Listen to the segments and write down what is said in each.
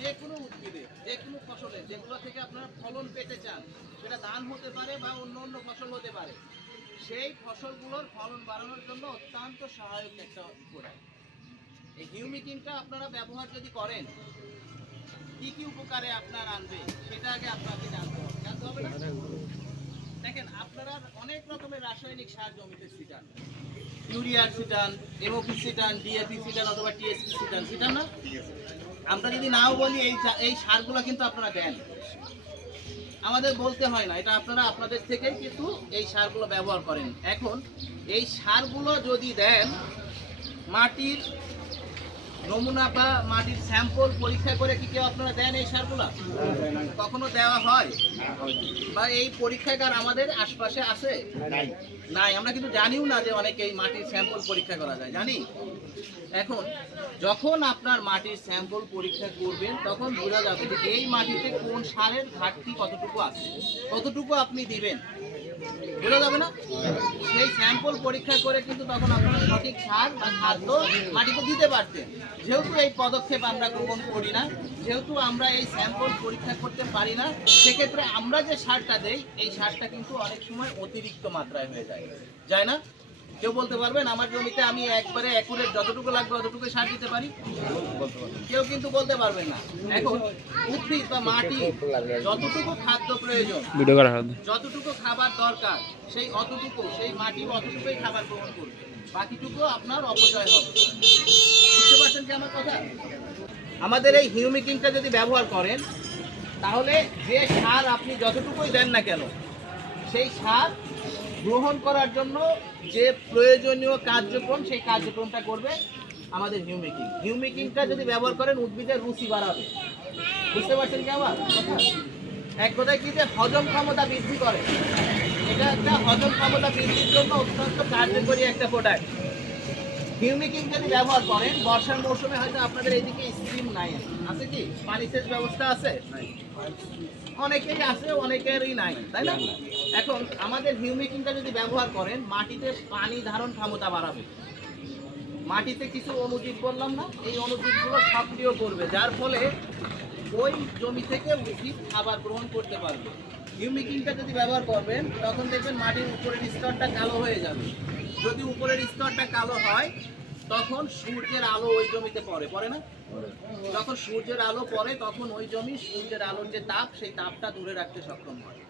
যে কোনো উদ্ভিদে যে কোনো ফসলে যেগুলো থেকে আপনারা ফলন পেতে চান, সেটা ধান হতে পারে বা অন্য অন্য ফসল হতে পারে, সেই ফসলগুলোর ফলন বাড়ানোর জন্য অত্যন্ত সহায়ক একটা প্রোডাক্ট এই হিউমিকিনটা আপনারা ব্যবহার যদি করেন, কি কি উপকারে আপনার আনবে, সেটা আগে আপনাকে জানতে হবে। জানতে হবে না? দেখেন, আপনারা অনেক রকমের রাসায়নিক সার জমিতে ছিটান। ইউরিয়ার ছিটান এমওপি ছিটান ডিএপি ছিটান, অথবা টিএসপি ছিটান। ছিটান না? আমরা যদি নাও বলি, এই এই সারগুলো কিন্তু আপনারা দেন। আমাদের বলতে হয় না, এটা আপনারা আপনাদের থেকে কিন্তু এই সারগুলো ব্যবহার করেন। এখন, এই সারগুলো যদি দেন, মাটির নমুনা বা মাটির স্যাম্পল পরীক্ষা করে কি কেউ আপনারা দেন এই সারগুলো? কখনো দেওয়া হয়? বা এই পরীক্ষাগার আমাদের আশপাশে আছে? নাই। আমরা কিন্তু জানিও না যে অনেকে এই মাটির স্যাম্পল পরীক্ষা করা যায় জানি? এখন যখন আপনার মাটির স্যাম্পল পরীক্ষা করবেন তখন বোঝা যাবে যে এই মাটিতে কোন সারের ঘাটতি কতটুকু আছে। কতটুকু আপনি দিবেন? সেই স্যাম্পল পরীক্ষা করে কিন্তু তখন আপনারা সঠিক সার বা খাদ্য মাটিতে দিতে পারতেন। যেহেতু এই পদক্ষেপ আমরা গ্রহণ করি না, যেহেতু আমরা এই স্যাম্পল পরীক্ষা করতে পারি না, সেক্ষেত্রে আমরা যে সারটা দেই, এই সারটা কিন্তু অনেক সময় অতিরিক্ত মাত্রায় হয়ে যায়। যায় না? কেউ বলতে পারবেন আমার জমিতে আমি একবারে একুরেট যতটুকু লাগবে ততটুকু সার দিতে পারি? কেউ কিন্তু বলতে পারবেন না। এখন উদ্ভিদ বা মাটি যতটুকু খাদ্য প্রয়োজন যতটুকু খাবার দরকার সেই অতটুকু সেই মাটি অতটুকুই খাবার গ্রহণ করবে বাকিটুকু আপনার অপচয় হবে। বুঝতে পারছেন কি আমার কথা? আমাদের এই হিউমিকিংটা যদি ব্যবহার করেন তাহলে যে সার আপনি যতটুকুই দেন না কেন সেই সার গ্রহণ করার জন্য যে প্রয়োজনীয় কার্যক্রম, সেই কার্যক্রমটা করবে আমাদের হিউমেকিং হিউমেকিংটা যদি ব্যবহার করেন, উদ্ভিদের রুচি বাড়াবে। বুঝতে পারছেন কি আমার? এক কথায় কি যে হজম ক্ষমতা বৃদ্ধি করে। এটা একটা হজম ক্ষমতা বৃদ্ধির জন্য অত্যন্ত কার্যকরী একটা প্রোডাক্ট হিউমিকিং যদি ব্যবহার করেন বর্ষার মৌসুমে হয়তো আপনাদের এইদিকে স্ট্রিম নাই। আছে কি? পানি সেচ ব্যবস্থা আছে? অনেকেরই আছে অনেকেরই নাই তাই না? এখন আমাদের হিউমিকিংটা যদি ব্যবহার করেন মাটিতে পানি ধারণ ক্ষমতা বাড়াবে। মাটিতে কিছু অনুজীব বললাম না এই অনুজীবগুলো সক্রিয় করবে যার ফলে ওই জমি থেকে উদ্ভিদ খাবার গ্রহণ করতে পারবে। হিউমিকিংটা যদি ব্যবহার করবেন তখন দেখবেন মাটির উপরের স্তরটা কালো হয়ে যাবে। যদি উপরের স্তরটা কালো হয় তখন সূর্যের আলো ওই জমিতে পড়ে পড়ে না? যখন সূর্যের আলো পড়ে তখন ওই জমি সূর্যের আলোর যে তাপ সেই তাপটা দূরে রাখতে সক্ষম হয়।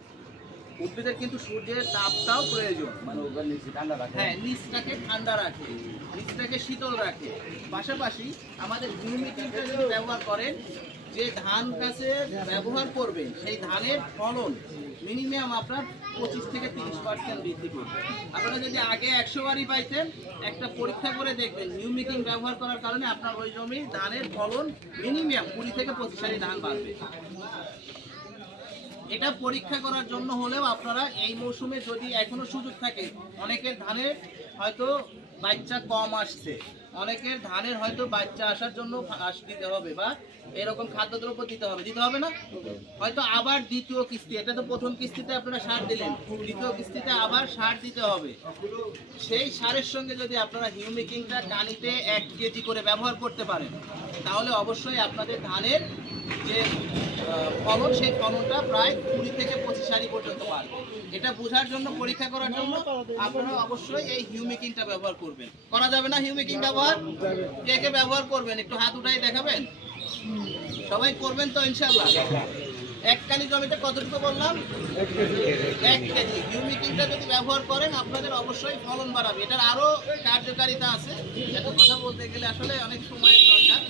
উদ্ভিদের কিন্তু সূর্যের তাপটাও প্রয়োজন। হ্যাঁ নিচটাকে ঠান্ডা রাখে নিচটাকে শীতল রাখে। পাশাপাশি আমাদের হিউমিডিটিটা যদি ব্যবহার করেন যে ধান গাছে ব্যবহার করবেন, সেই ধানের ফলন মিনিমাম আপনার পঁচিশ থেকে তিরিশ পার্সেন্ট বৃদ্ধি করবে। আপনারা যদি আগে একশো বারই পাইতেন, একটা পরীক্ষা করে দেখবেন নিউমিকিং ব্যবহার করার কারণে আপনার ওই জমি ধানের ফলন মিনিমাম কুড়ি থেকে পঁচিশ হারি ধান বাড়বে। এটা পরীক্ষা করার জন্য হলেও আপনারা এই মৌসুমে যদি এখনও সুযোগ থাকে, অনেকের ধানের হয়তো বাচ্চা কম আসছে। অনেকের ধানের হয়তো বাচ্চা আসার জন্য ঘাস দিতে হবে বা এরকম খাদ্যদ্রব্য দিতে হবে। দিতে হবে না? হয়তো আবার দ্বিতীয় কিস্তি, এটা তো প্রথম কিস্তিতে আপনারা সার দিলেন দ্বিতীয় কিস্তিতে আবার সার দিতে হবে। সেই সারের সঙ্গে যদি আপনারা হিউমিকিংটা টানিতে এক কেজি করে ব্যবহার করতে পারেন, তাহলে অবশ্যই আপনাদের ধানের যে ফলন সেই ফলনটা প্রায় কুড়ি থেকে পঁচিশ হারি পর্যন্ত বাড়বে। এটা বোঝার জন্য, পরীক্ষা করার জন্য আপনারা অবশ্যই এই হিউমিকিংটা ব্যবহার করবেন। করা যাবে না হিউমিকিং ব্যবহার? কে কে ব্যবহার করবেন? একটু হাত উঠাই দেখাবেন? সবাই করবেন তো ইনশাল্লাহ এক কানি জমিতে কতটুকু বললাম এক কেজি। হিউমিকিংটা যদি ব্যবহার করেন, আপনাদের অবশ্যই ফলন বাড়াবে। এটার আরও কার্যকারিতা আছে। এত কথা বলতে গেলে আসলে অনেক সময়ের দরকার।